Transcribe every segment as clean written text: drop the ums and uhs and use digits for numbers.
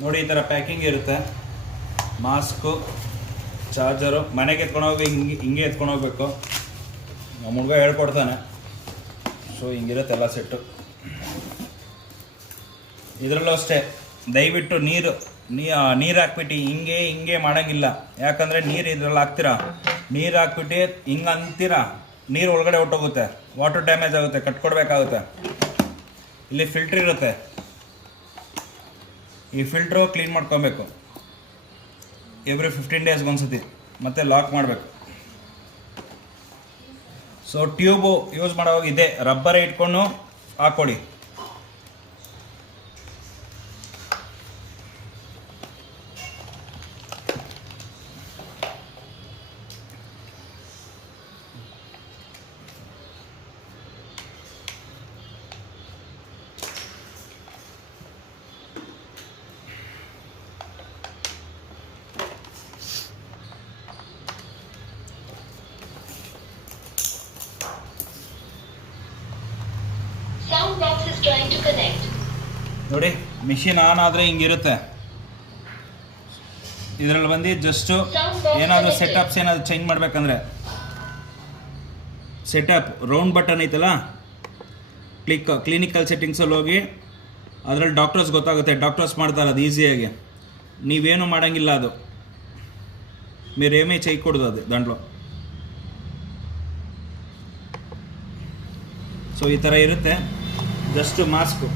ನೋಡಿ ಈ ಥರ ಪ್ಯಾಕಿಂಗ್ ಇರುತ್ತೆ. ಮಾಸ್ಕು, ಚಾರ್ಜರು ಮನೆಗೆ ಎತ್ಕೊಂಡೋಗಿ ಹಿಂಗೆ ಎತ್ಕೊಂಡು ಹೋಗ್ಬೇಕು. ನಮ್ಮ ಹುಡುಗ ಹೇಳ್ಕೊಡ್ತಾನೆ. ಸೊ ಹಿಂಗಿರುತ್ತೆ ಎಲ್ಲ ಸೆಟ್ಟು. ಇದರಲ್ಲೂ ಅಷ್ಟೇ, ದಯವಿಟ್ಟು ನೀರು ಹಾಕ್ಬಿಟ್ಟು ಹಿಂಗೆ ಮಾಡೋಂಗಿಲ್ಲ. ಯಾಕಂದರೆ ನೀರು ಇದ್ರಲ್ಲಿ ಹಾಕ್ತೀರಾ, ನೀರು ಹಾಕ್ಬಿಟ್ಟು ಹಿಂಗೆ ಅಂತೀರಾ, ನೀರು ಒಳಗಡೆ ಹೊಟ್ಟೋಗುತ್ತೆ, ವಾಟರ್ ಡ್ಯಾಮೇಜ್ ಆಗುತ್ತೆ, ಕಟ್ಕೊಡ್ಬೇಕಾಗುತ್ತೆ. ಇಲ್ಲಿ ಫಿಲ್ಟ್ರ್ ಇರುತ್ತೆ, ಈ ಫಿಲ್ಟ್ರು ಕ್ಲೀನ್ ಮಾಡ್ಕೊಬೇಕು ಎವ್ರಿ 15 ಡೇಸ್ಗೆ ಒಂದ್ಸತಿ, ಮತ್ತು ಲಾಕ್ ಮಾಡಬೇಕು. ಸೊ ಟ್ಯೂಬು ಯೂಸ್ ಮಾಡೋವಾಗ ಇದೆ, ರಬ್ಬರೇ ಇಟ್ಕೊಂಡು ಹಾಕ್ಕೊಡಿ. ನೋಡಿ ಮಿಷಿನ್ ಆನ್ ಆದರೆ ಹಿಂಗಿರುತ್ತೆ. ಇದರಲ್ಲಿ ಬಂದು ಜಸ್ಟು ಏನಾದರೂ ಸೆಟಪ್ಸ್ ಏನಾದರೂ ಚೇಂಜ್ ಮಾಡಬೇಕಂದ್ರೆ ಸೆಟಪ್ ರೌಂಡ್ ಬಟನ್ ಐತಲ್ಲ, ಕ್ಲಿನಿಕಲ್ ಸೆಟ್ಟಿಂಗ್ಸಲ್ಲಿ ಹೋಗಿ ಅದರಲ್ಲಿ ಡಾಕ್ಟರ್ಸ್ ಗೊತ್ತಾಗುತ್ತೆ, ಡಾಕ್ಟರ್ಸ್ ಮಾಡ್ತಾರೆ ಅದು ಈಸಿಯಾಗಿ. ನೀವೇನು ಮಾಡೋಂಗಿಲ್ಲ, ಅದು మీరేమీ చేయకూడదు అది దాంట్లో. ಸೊ ಈ ಥರ ಇರುತ್ತೆ. ಜಸ್ಟ್ ಮಾಸ್ಕು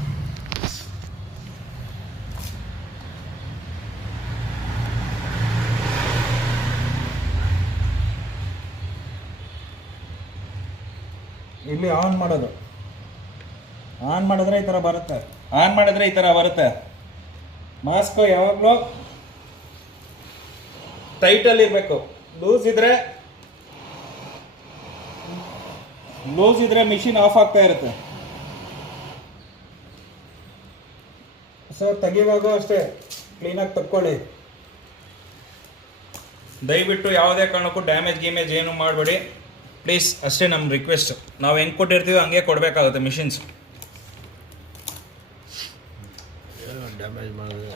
ಇಲ್ಲಿ ಆನ್ ಮಾಡೋದು, ಆನ್ ಮಾಡಿದ್ರೆ ಈ ಥರ ಬರುತ್ತೆ, ಮಾಸ್ಕ್ ಯಾವಾಗಲೂ ಟೈಟಲ್ಲಿ ಇರಬೇಕು. ಲೂಸ್ ಇದ್ರೆ ಮಿಷಿನ್ ಆಫ್ ಆಗ್ತಾ ಇರುತ್ತೆ. ಸೊ ತೆಗಿವಾಗ ಅಷ್ಟೇ ಕ್ಲೀನಾಗಿ ತಕ್ಕೊಳ್ಳಿ. ದಯವಿಟ್ಟು ಯಾವುದೇ ಕಾರಣಕ್ಕೂ ಡ್ಯಾಮೇಜ್ ಏನು ಮಾಡಬೇಡಿ ಪ್ಲೀಸ್, ಅಷ್ಟೇ ನಮ್ಮ ರಿಕ್ವೆಸ್ಟ್. ನಾವು ಹೆಂಗೆ ಕೊಟ್ಟಿರ್ತೀವಿ ಹಂಗೆ ಕೊಡಬೇಕಾಗುತ್ತೆ ಮಿಷಿನ್ಸ್. ಡ್ಯಾಮೇಜ್ ಮಾಡಿದ್ರೆ